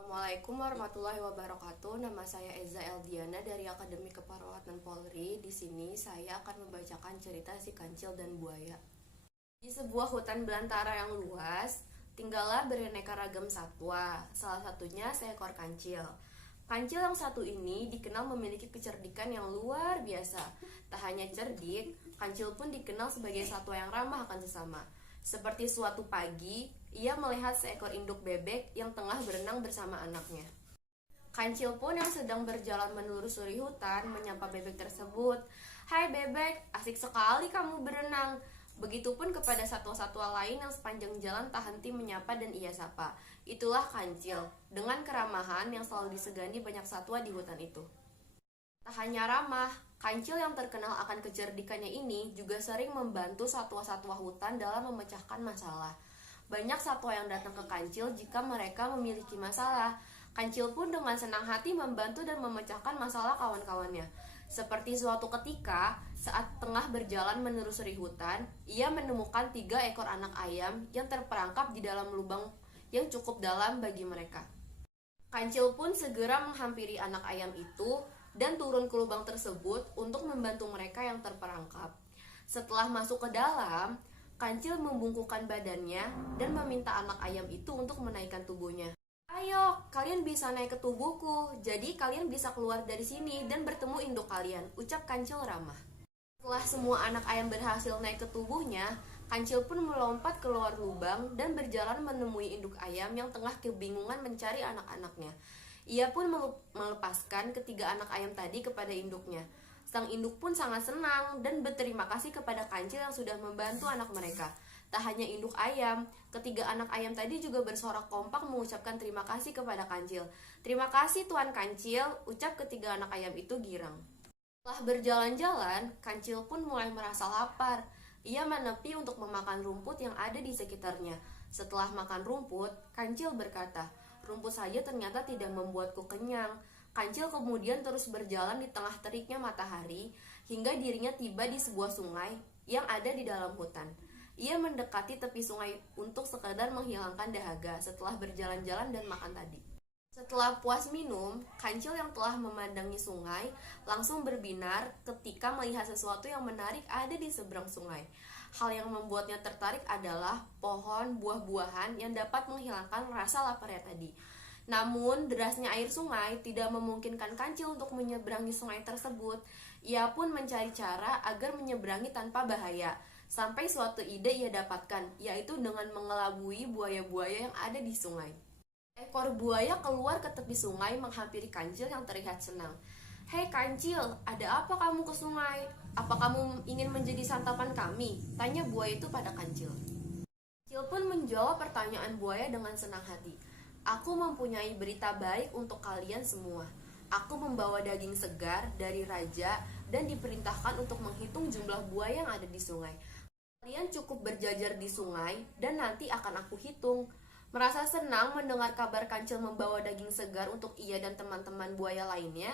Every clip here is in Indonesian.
Assalamualaikum warahmatullahi wabarakatuh. Nama saya Eza Eldiana dari Akademi Keperawatan Polri. Di sini saya akan membacakan cerita si kancil dan buaya. Di sebuah hutan belantara yang luas, tinggallah beraneka ragam satwa. Salah satunya seekor kancil. Kancil yang satu ini dikenal memiliki kecerdikan yang luar biasa. Tak hanya cerdik, kancil pun dikenal sebagai satwa yang ramah akan sesama. Seperti suatu pagi, ia melihat seekor induk bebek yang tengah berenang bersama anaknya. Kancil pun yang sedang berjalan menelusuri hutan menyapa bebek tersebut. "Hai bebek, asik sekali kamu berenang." Begitupun kepada satwa-satwa lain yang sepanjang jalan tak henti menyapa dan ia sapa. Itulah kancil, dengan keramahan yang selalu disegani banyak satwa di hutan itu. Tak hanya ramah, kancil yang terkenal akan kecerdikannya ini juga sering membantu satwa-satwa hutan dalam memecahkan masalah. Banyak satwa yang datang ke kancil jika mereka memiliki masalah. Kancil pun dengan senang hati membantu dan memecahkan masalah kawan-kawannya. Seperti suatu ketika, saat tengah berjalan menelusuri hutan, ia menemukan 3 ekor anak ayam yang terperangkap di dalam lubang yang cukup dalam bagi mereka. Kancil pun segera menghampiri anak ayam itu dan turun ke lubang tersebut untuk membantu mereka yang terperangkap. Setelah masuk ke dalam, kancil membungkukkan badannya dan meminta anak ayam itu untuk menaikkan tubuhnya. "Ayo, kalian bisa naik ke tubuhku, jadi kalian bisa keluar dari sini dan bertemu induk kalian," ucap kancil ramah. Setelah semua anak ayam berhasil naik ke tubuhnya, kancil pun melompat keluar lubang dan berjalan menemui induk ayam yang tengah kebingungan mencari anak-anaknya. Ia pun melepaskan ketiga anak ayam tadi kepada induknya. Sang induk pun sangat senang dan berterima kasih kepada kancil yang sudah membantu anak mereka. Tak hanya induk ayam, ketiga anak ayam tadi juga bersorak kompak mengucapkan terima kasih kepada kancil. "Terima kasih Tuan Kancil," ucap ketiga anak ayam itu girang. Setelah berjalan-jalan, kancil pun mulai merasa lapar. Ia menepi untuk memakan rumput yang ada di sekitarnya. Setelah makan rumput, kancil berkata, "Rumput saja ternyata tidak membuatku kenyang." Kancil kemudian terus berjalan di tengah teriknya matahari hingga dirinya tiba di sebuah sungai yang ada di dalam hutan. Ia mendekati tepi sungai untuk sekadar menghilangkan dahaga setelah berjalan-jalan dan makan tadi. Setelah puas minum, kancil yang telah memandangi sungai langsung berbinar ketika melihat sesuatu yang menarik ada di seberang sungai. Hal yang membuatnya tertarik adalah pohon buah-buahan yang dapat menghilangkan rasa laparnya tadi. Namun, derasnya air sungai tidak memungkinkan kancil untuk menyeberangi sungai tersebut. Ia pun mencari cara agar menyeberangi tanpa bahaya. Sampai suatu ide ia dapatkan, yaitu dengan mengelabui buaya-buaya yang ada di sungai. Ekor buaya keluar ke tepi sungai menghampiri kancil yang terlihat senang. "Hei kancil, ada apa kamu ke sungai? Apa kamu ingin menjadi santapan kami?" tanya buaya itu pada kancil. Kancil pun menjawab pertanyaan buaya dengan senang hati. "Aku mempunyai berita baik untuk kalian semua. Aku membawa daging segar dari raja dan diperintahkan untuk menghitung jumlah buaya yang ada di sungai. Kalian cukup berjajar di sungai dan nanti akan aku hitung." Merasa senang mendengar kabar kancil membawa daging segar untuk ia dan teman-teman buaya lainnya,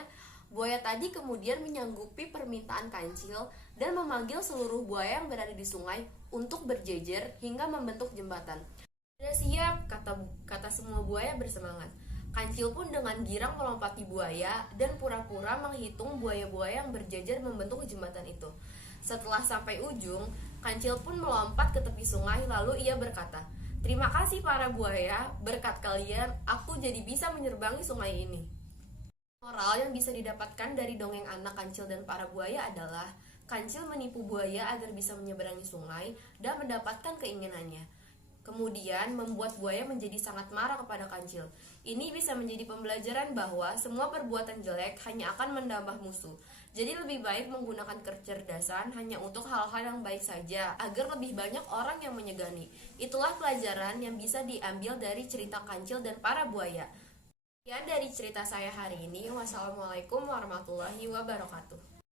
buaya tadi kemudian menyanggupi permintaan kancil dan memanggil seluruh buaya yang berada di sungai untuk berjejer hingga membentuk jembatan. "Sudah siap," kata semua buaya bersemangat. Kancil pun dengan girang melompati buaya dan pura-pura menghitung buaya-buaya yang berjejer membentuk jembatan itu. Setelah sampai ujung, kancil pun melompat ke tepi sungai lalu ia berkata, "Terima kasih para buaya, berkat kalian aku jadi bisa menyerbangi sungai ini." Moral yang bisa didapatkan dari dongeng anak kancil dan para buaya adalah kancil menipu buaya agar bisa menyeberangi sungai dan mendapatkan keinginannya. Kemudian membuat buaya menjadi sangat marah kepada kancil. Ini bisa menjadi pembelajaran bahwa semua perbuatan jelek hanya akan menambah musuh. Jadi lebih baik menggunakan kecerdasan hanya untuk hal-hal yang baik saja agar lebih banyak orang yang menyegani. Itulah pelajaran yang bisa diambil dari cerita kancil dan para buaya. Sekian dari cerita saya hari ini. Wassalamualaikum warahmatullahi wabarakatuh.